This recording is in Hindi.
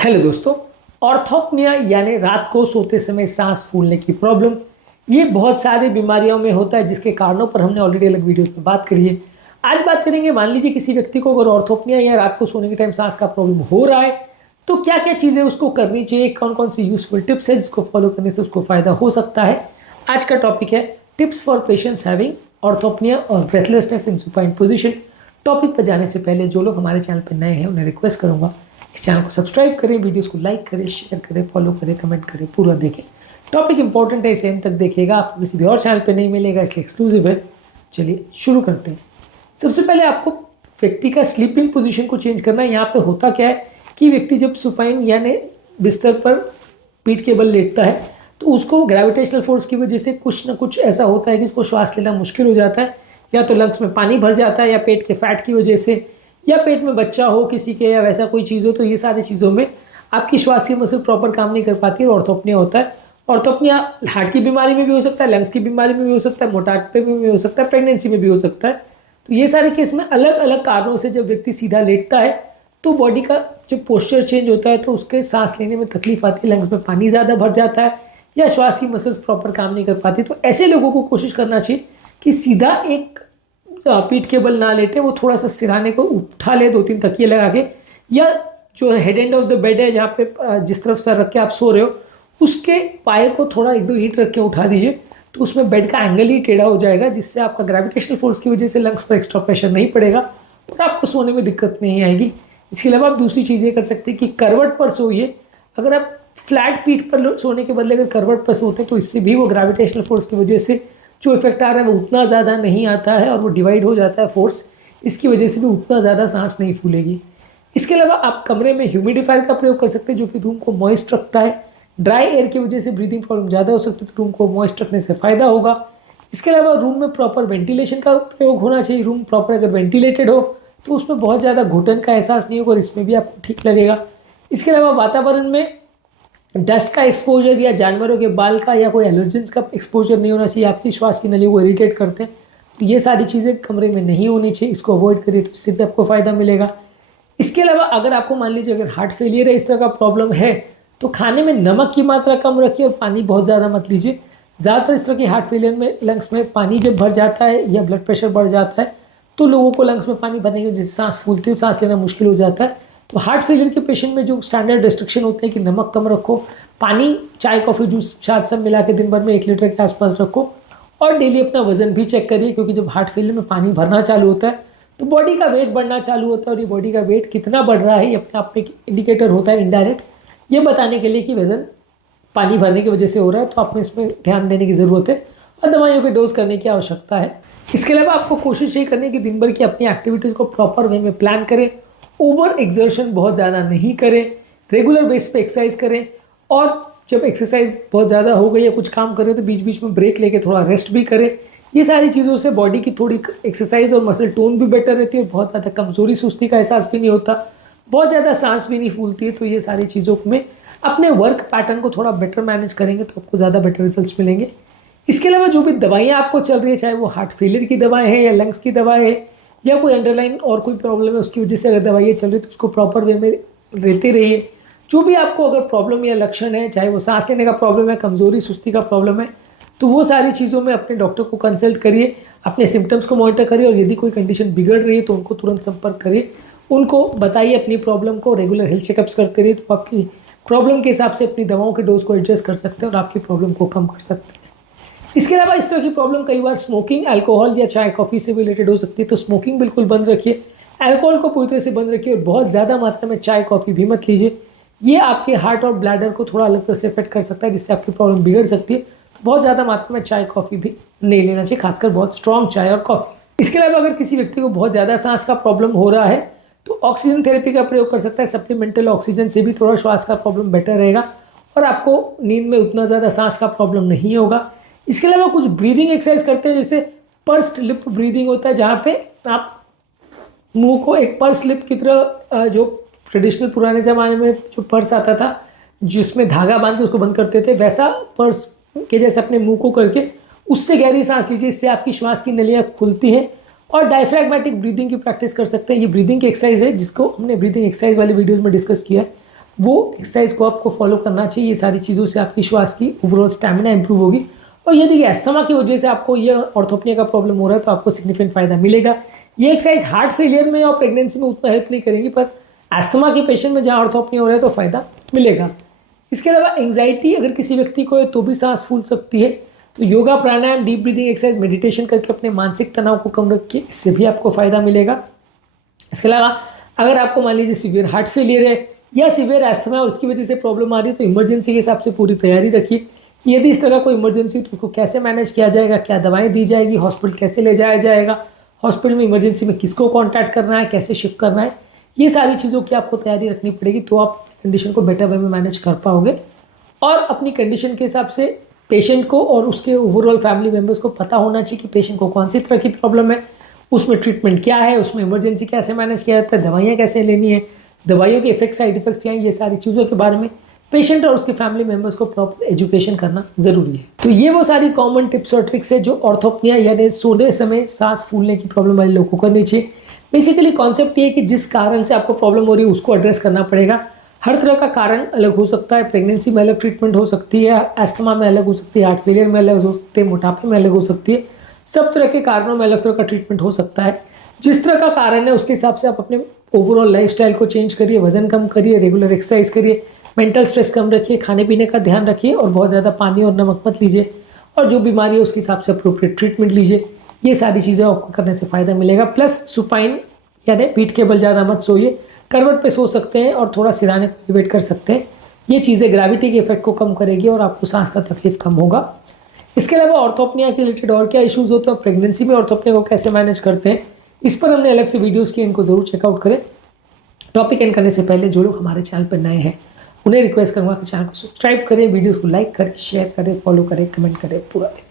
हेलो दोस्तों। ऑर्थोप्निया यानी रात को सोते समय सांस फूलने की प्रॉब्लम, ये बहुत सारी बीमारियों में होता है जिसके कारणों पर हमने ऑलरेडी अलग वीडियोस में बात करी है। आज बात करेंगे, मान लीजिए किसी व्यक्ति को अगर ऑर्थोप्निया या रात को सोने के टाइम सांस का प्रॉब्लम हो रहा है तो क्या क्या चीज़ें उसको करनी चाहिए, कौन कौन सी यूजफुल टिप्स है जिसको फॉलो करने से उसको फायदा हो सकता है। आज का टॉपिक है टिप्स फॉर पेशेंट्स हैविंग ऑर्थोप्निया और ब्रेथलेसनेस इन सुपाइन पोजिशन। टॉपिक पर जाने से पहले जो लोग हमारे चैनल पर नए हैं उन्हें रिक्वेस्ट करूंगा इस चैनल को सब्सक्राइब करें, वीडियोस को लाइक करें, शेयर करें, फॉलो करें, कमेंट करें, पूरा देखें। टॉपिक इंपॉर्टेंट है, इसे एंड तक देखिएगा, आपको किसी भी और चैनल पे नहीं मिलेगा, इसलिए एक्सक्लूसिव है। चलिए शुरू करते हैं। सबसे पहले आपको व्यक्ति का स्लीपिंग पोजीशन को चेंज करना है। यहाँ पे होता क्या है कि व्यक्ति जब सुपाइन यानी बिस्तर पर पीठ के बल लेटता है तो उसको ग्रेविटेशनल फोर्स की वजह से कुछ ना कुछ ऐसा होता है कि उसको श्वास लेना मुश्किल हो जाता है, या तो लंग्स में पानी भर जाता है, या पेट के फैट की वजह से, या पेट में बच्चा हो किसी के, या वैसा कोई चीज़ हो। तो ये सारी चीज़ों में आपकी श्वास की मसल प्रॉपर काम नहीं कर पाती और ऑर्थोप्निया होता है। ऑर्थोप्निया हार्ट की बीमारी में भी हो सकता है, लंग्स की बीमारी में भी हो सकता है, मोटापे में भी हो सकता है, प्रेगनेंसी में भी हो सकता है। तो ये सारे केस में अलग अलग कारणों से जब व्यक्ति सीधा लेटता है तो बॉडी का जो पोस्चर चेंज होता है तो उसके सांस लेने में तकलीफ आती है, लंग्स में पानी ज़्यादा भर जाता है, या श्वास की मसल्स प्रॉपर काम नहीं कर पाती। तो ऐसे लोगों को कोशिश करना चाहिए कि सीधा एक पीठ के बल ना लेटे, वो थोड़ा सा सिरहाने को उठा ले, 2-3 तकिए लगा के, या जो head end of the bed है जहाँ पे जिस तरफ सर रख के आप सो रहे हो उसके पाए को थोड़ा 1-2 ईंट रख के उठा दीजिए, तो उसमें बेड का एंगल ही टेढ़ा हो जाएगा, जिससे आपका ग्रेविटेशनल फोर्स की वजह से लंग्स पर एक्स्ट्रा प्रेशर नहीं पड़ेगा और आपको सोने में दिक्कत नहीं आएगी। इसके अलावा आप दूसरी चीज़ें कर सकते हैं कि करवट पर सोइए। अगर आप फ्लैट पीठ पर सोने के बदले अगर करवट पर सोते हैं तो इससे भी वो ग्रेविटेशनल फोर्स की वजह से जो इफेक्ट आ रहा है वो उतना ज़्यादा नहीं आता है और वो डिवाइड हो जाता है फोर्स, इसकी वजह से भी उतना ज़्यादा सांस नहीं फूलेगी। इसके अलावा आप कमरे में ह्यूमिडिफायर का प्रयोग कर सकते हैं जो कि रूम को मॉइस्ट रखता है। ड्राई एयर की वजह से ब्रीदिंग प्रॉब्लम ज़्यादा हो सकती है तो रूम को मॉइस्ट रखने से फ़ायदा होगा। इसके अलावा रूम में प्रॉपर वेंटिलेशन का प्रयोग होना चाहिए। रूम प्रॉपर अगर वेंटिलेटेड हो तो उसमें बहुत ज़्यादा घुटन का एहसास नहीं होगा और इसमें भी आपको ठीक लगेगा। इसके अलावा वातावरण में डस्ट का एक्सपोजर या जानवरों के बाल का या कोई एलर्जेंस का एक्सपोजर नहीं होना चाहिए, आपकी श्वास की नलियों को इरिटेट करते हैं। तो ये सारी चीज़ें कमरे में नहीं होनी चाहिए, इसको अवॉइड करिए तो इससे भी आपको फ़ायदा मिलेगा। इसके अलावा अगर आपको मान लीजिए अगर हार्ट फेलियर है, इस तरह का प्रॉब्लम है, तो खाने में नमक की मात्रा कम रखिए और पानी बहुत ज़्यादा मत लीजिए। ज़्यादातर इस तरह की हार्ट फेलियर में लंग्स में पानी जब भर जाता है या ब्लड प्रेशर बढ़ जाता है तो लोगों को लंग्स में पानी भरने की वजह से सांस फूलती है, सांस लेना मुश्किल हो जाता है। तो हार्ट फेलियर के पेशेंट में जो स्टैंडर्ड रिस्ट्रिक्शन होते हैं कि नमक कम रखो, पानी, चाय, कॉफ़ी, जूस, शायद सब मिला के दिन भर में 1 लीटर के आसपास रखो, और डेली अपना वजन भी चेक करिए, क्योंकि जब हार्ट फेलियर में पानी भरना चालू होता है तो बॉडी का वेट बढ़ना चालू होता है, और ये बॉडी का वेट कितना बढ़ रहा है ये अपने आप में एक इंडिकेटर होता है इनडायरेक्ट, ये बताने के लिए कि वजन पानी भरने की वजह से हो रहा है। तो आपको इसमें ध्यान देने की ज़रूरत है और दवाइयों की डोज करने की आवश्यकता है। इसके अलावा आपको कोशिश ये करनी है कि दिन भर की अपनी एक्टिविटीज़ को प्रॉपर वे में प्लान करें, ओवर एक्सर्शन बहुत ज़्यादा नहीं करें, रेगुलर बेस पे एक्सरसाइज करें, और जब एक्सरसाइज बहुत ज़्यादा हो गई या कुछ काम कर रहे हो तो बीच बीच में ब्रेक लेके थोड़ा रेस्ट भी करें। ये सारी चीज़ों से बॉडी की थोड़ी एक्सरसाइज और मसल टोन भी बेटर रहती है और बहुत ज़्यादा कमज़ोरी सुस्ती का एहसास भी नहीं होता, बहुत ज़्यादा सांस भी नहीं फूलती है। तो ये सारी चीज़ों में अपने वर्क पैटर्न को थोड़ा बेटर मैनेज करेंगे तो आपको ज़्यादा बेटर रिजल्ट्स मिलेंगे। इसके अलावा जो भी दवाइयाँ आपको चल रही है, चाहे वो हार्ट फेलियर की दवाएँ हैं या लंग्स की दवाएँ है या कोई अंडरलाइन और कोई प्रॉब्लम है उसकी वजह से अगर दवाइयाँ चल रही है तो उसको प्रॉपर वे में लेते रहिए। जो भी आपको अगर प्रॉब्लम या लक्षण है, चाहे वो सांस लेने का प्रॉब्लम है, कमज़ोरी सुस्ती का प्रॉब्लम है, तो वो सारी चीज़ों में अपने डॉक्टर को कंसल्ट करिए, अपने सिम्टम्स को मॉनिटर करिए, और यदि कोई कंडीशन बिगड़ रही है तो उनको तुरंत संपर्क करिए, उनको बताइए अपनी प्रॉब्लम को, रेगुलर हेल्थ चेकअप्स करते रहिए, तो आपकी प्रॉब्लम के हिसाब से अपनी दवाओं के डोज को एडजस्ट कर सकते हैं और आपकी प्रॉब्लम को कम कर सकते हैं। इसके अलावा इस तरह की प्रॉब्लम कई बार स्मोकिंग, अल्कोहल या चाय कॉफ़ी से भी रिलेटेड हो सकती है, तो स्मोकिंग बिल्कुल बंद रखिए, अल्कोहल को पूरी तरह से बंद रखिए, और बहुत ज़्यादा मात्रा में चाय कॉफ़ी भी मत लीजिए। ये आपके हार्ट और ब्लैडर को थोड़ा अलग तरह से इफेक्ट कर सकता है, जिससे आपकी प्रॉब्लम बिगड़ सकती है। तो बहुत ज़्यादा मात्रा में चाय कॉफ़ी भी नहीं लेना चाहिए, खासकर बहुत स्ट्रॉन्ग चाय और कॉफ़ी। इसके अलावा अगर किसी व्यक्ति को बहुत ज़्यादा सांस का प्रॉब्लम हो रहा है तो ऑक्सीजन थेरेपी का प्रयोग कर सकता है। सप्लीमेंटल ऑक्सीजन से भी थोड़ा श्वास का प्रॉब्लम बेटर रहेगा और आपको नींद में उतना ज़्यादा सांस का प्रॉब्लम नहीं होगा। इसके अलावा कुछ ब्रीदिंग एक्सरसाइज करते हैं, जैसे पर्स्ड लिप ब्रीदिंग होता है, जहाँ पे आप मुंह को एक पर्स लिप की तरह, जो ट्रेडिशनल पुराने ज़माने में जो पर्स आता था जिसमें धागा बांध के उसको बंद करते थे, वैसा पर्स के जैसे अपने मुंह को करके उससे गहरी सांस लीजिए, इससे आपकी श्वास की नलियाँ खुलती हैं। और डायफ्रैग्मेटिक ब्रीदिंग की प्रैक्टिस कर सकते हैं। ये ब्रीदिंग की एक्सरसाइज है जिसको हमने ब्रीदिंग एक्सरसाइज वाली वीडियोज़ में डिस्कस किया है। वो एक्सरसाइज को आपको फॉलो करना चाहिए। ये सारी चीज़ों से आपकी श्वास की ओवरऑल स्टैमिना इंप्रूव होगी। और यदि एस्थमा की वजह से आपको ये ऑर्थोपनिया का प्रॉब्लम हो रहा है तो आपको सिग्निफिकेंट फायदा मिलेगा। ये एक्सरसाइज हार्ट फेलियर में और प्रेगनेंसी में उतना हेल्प नहीं करेंगी, पर एस्थमा के पेशेंट में जहाँ ऑर्थोपनिया हो रहा है तो फ़ायदा मिलेगा। इसके अलावा एंग्जाइटी अगर किसी व्यक्ति को है तो भी सांस फूल सकती है, तो योगा, प्राणायाम, डीप ब्रीदिंग एक्सरसाइज, मेडिटेशन करके अपने मानसिक तनाव को कम रखिए, इससे भी आपको फ़ायदा मिलेगा। इसके अलावा अगर आपको मान लीजिए सीवियर हार्ट फेलियर है या सीवियर एस्थमा है और उसकी वजह से प्रॉब्लम आ रही है तो इमरजेंसी के हिसाब से पूरी तैयारी रखिए कि यदि इस तरह कोई इमरजेंसी तो उसको कैसे मैनेज किया जाएगा, क्या दवाएं दी जाएगी, हॉस्पिटल कैसे ले जाया जाएगा, हॉस्पिटल में इमरजेंसी में किसको कॉन्टैक्ट करना है, कैसे शिफ्ट करना है, ये सारी चीज़ों की आपको तैयारी रखनी पड़ेगी, तो आप कंडीशन को बेटर वे में मैनेज कर पाओगे। और अपनी कंडीशन के हिसाब से पेशेंट को और उसके ओवरऑल फैमिली मेम्बर्स को पता होना चाहिए कि पेशेंट को कौन सी तरह की प्रॉब्लम है, उसमें ट्रीटमेंट क्या है, उसमें इमरजेंसी कैसे मैनेज किया जाता है, दवाइयाँ कैसे लेनी है, दवाइयों के इफेक्ट, साइड इफेक्ट्स क्या हैं, ये सारी चीज़ों के बारे में पेशेंट और उसके फैमिली मेम्बर्स को प्रॉपर एजुकेशन करना ज़रूरी है। तो ये वो सारी कॉमन टिप्स और ट्रिक्स है जो ऑर्थोपनिया यानी सोने समय सांस फूलने की प्रॉब्लम वाले लोगों को करनी चाहिए। बेसिकली कॉन्सेप्ट ये है कि जिस कारण से आपको प्रॉब्लम हो रही है उसको एड्रेस करना पड़ेगा। हर तरह का कारण अलग हो सकता है, प्रेगनेंसी में अलग ट्रीटमेंट हो सकती है, एस्थमा में अलग हो सकती है, हार्ट फेलियर में अलग हो सकती है, मोटापे में अलग हो सकती है, सब तरह के कारणों में अलग तरह का ट्रीटमेंट हो सकता है। जिस तरह का कारण है उसके हिसाब से आप अपने ओवरऑल लाइफस्टाइल को चेंज करिए, वजन कम करिए, रेगुलर एक्सरसाइज करिए, मेंटल स्ट्रेस कम रखिए, खाने पीने का ध्यान रखिए और बहुत ज़्यादा पानी और नमक मत लीजिए, और जो बीमारी है उसके हिसाब से अप्रोप्रिएट ट्रीटमेंट लीजिए। ये सारी चीज़ें आपको करने से फ़ायदा मिलेगा। प्लस सुपाइन यानी पीठ के बल ज़्यादा मत सोइए, करवट पे सो सकते हैं और थोड़ा सिराने को एलिवेट कर सकते हैं। ये चीज़ें ग्रेविटी के इफेक्ट को कम करेगी और आपको सांस का तकलीफ कम होगा। इसके अलावा ऑर्थोपनिया के रिलेटेड और क्या इश्यूज़ होते हैं, प्रेगनेंसी में ऑर्थोपनिया को कैसे मैनेज करते हैं, इस पर हमने अलग से वीडियोस किए, इनको ज़रूर चेकआउट करें। टॉपिक एंड करने से पहले जो लोग हमारे चैनल पर नए हैं उन्हें रिक्वेस्ट करूँगा कि चैनल को सब्सक्राइब करें, वीडियोस को लाइक करें, शेयर करें, फॉलो करें, कमेंट करें, पूरा दें।